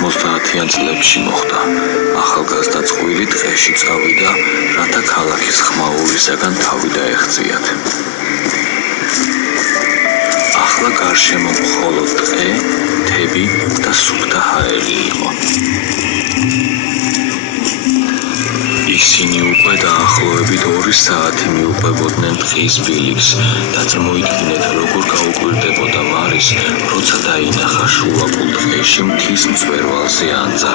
90-იან წლებში მოხდა. ახალგაზრდა წყვილი ტყეში წავიდა, რათა ქალაქის ხმაურისაგან თავი დაეღწიათ. ახლა გარშემო მხოლოდ ტყე, მთები და სუფთა ჰაერი იყო. ისინი უკვე დაახლოებით 2 საათი მიუყვებოდნენ ტყის ბილიკს და წარმოიდგინეთ, როგორ გაუკვირდებოდა მარის, როცა დაინახა შუაკულ ტყეში მთის მწვერვალზე ანძა,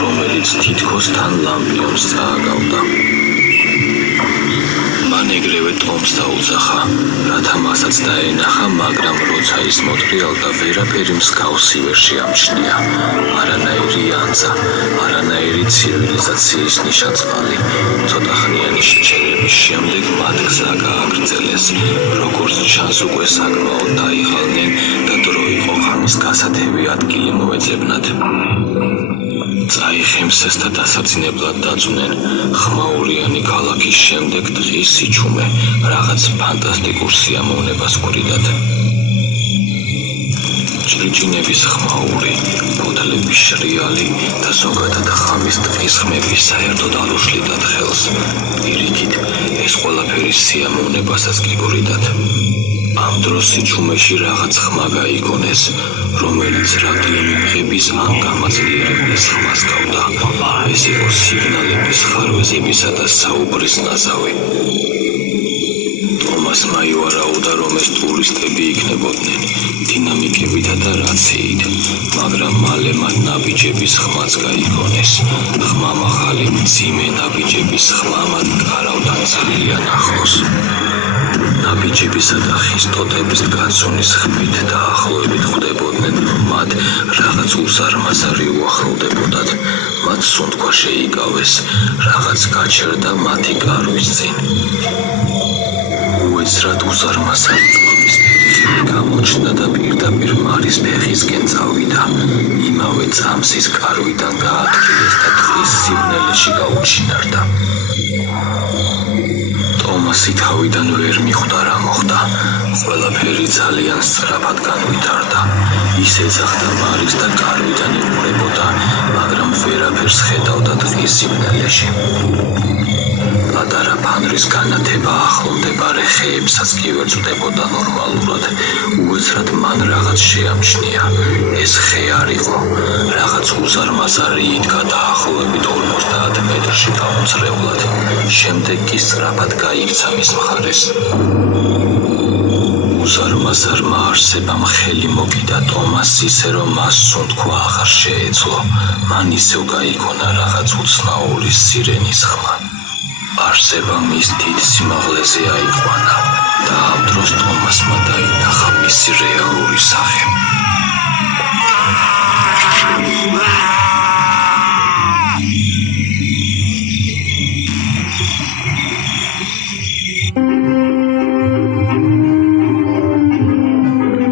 რომელიც თითქოს თან ლამპიონს წააგავდა. მან ეგრევე ტომს დაუძახა, რათა მასაც დაენახა, მაგრამ როცა ის მოტრიალდა, ვერაფერი მსგავსი ვერ შეამჩნია. არანაირი ანძა, არანაირი ცივილიზაციის ნიშანწყალი. ცოტა ხნიანი შეჩერების შემდეგ მათ გზა გააგრძელეს. როგორც ჩანს, უკვე საკმაოდ დაიღალნენ და დრო იყო ღამის გასათევი ადგილი მოეძებნათ. წაიხემსეს და დასაძინებლად დაწვნენ. ხმაურიანი ქალაქის შემდეგ ტყის სიჩუმე რაღაც ფანტასტიკურ სიამოვნებას გვრიდათ. ჭრიჭინების ხმაური, ფოთლების შრიალი და ზოგადად ღამის ტყის ხმები საერთოდ არ უშლიდათ ხელს. პირიქით, ეს ყველაფერი სიამოვნებასაც კი გვრიდათ. ამ დროს სიჩუმეში რაღაც ხმა გაიგონეს, რომელიც რადიო მიღების ან გამაძლიერებლის ხმას გავდა. ეს იყო სიგნალების ხარვეზებისა და საუბრის ნაზავი. ტომასმა ივარაუდა, რომ ეს ტურისტები იქნებოდნენ, დინამიკებითა და რაციით, მაგრამ მალე მათ ნაბიჯების ხმაც გაიგონეს. ხმა მაღალი მძიმე ნაბიჯების ხმა მათ გარავდა ძალიან ახლოს. ნაბიჯებისა და ხის ტოტების გაცვლის ხმით დაახლოებით ხვდებოდნენ, რომ მათ რაღაც უზარმაზარი უახლოვდებოდათ. მათ სუნთქვა შეიკავეს, რაღაც გაჩერდა მათი გარვის წინ. უეცრად უზარმაზარი წყობის ფერიხები გამოჩნდა და პირდაპირ მარის ფეხისკენ წავიდა. იმავე წამს ის კარვიდან გაადგილეს და ტყის სიბნელეში გაუჩინარდა. ტომასი თავიდან ვერ მიხვდა რა მოხდა. ყველაფერი ძალიან სწრაფად განვითარდა. ის ეძახდა მარის და კარვიდან იყურებოდა, მაგრამ ვერაფერს ხედავდა ტყის სიბნელეში. პატარა ფანრის განათება ახლომდებარე ხეებსაც კი ვერ წვდებოდა ნორმალურად. უეცრად მან რაღაც შეამჩნია. ეს ხე არ იყო. რაღაც უზარმაზარი იდგა დაახლოებით 50 მეტრში გაუწრებლად. შემდეგ კი სწრაფად გაიქცა მის მხარეს. უზარმაზარმა არსებამ ხელი მოკიდა ტომას ისე, რომ მას სუნთქვა აღარ შეეძლო. მან ისევ გაიგონა რაღაც უცნაური სირენის ხმა. არსება მის დიდ სიმაღლეზე აიყვანა და ამ დროს ტომასმა დაინახა მისი რეალური სახე.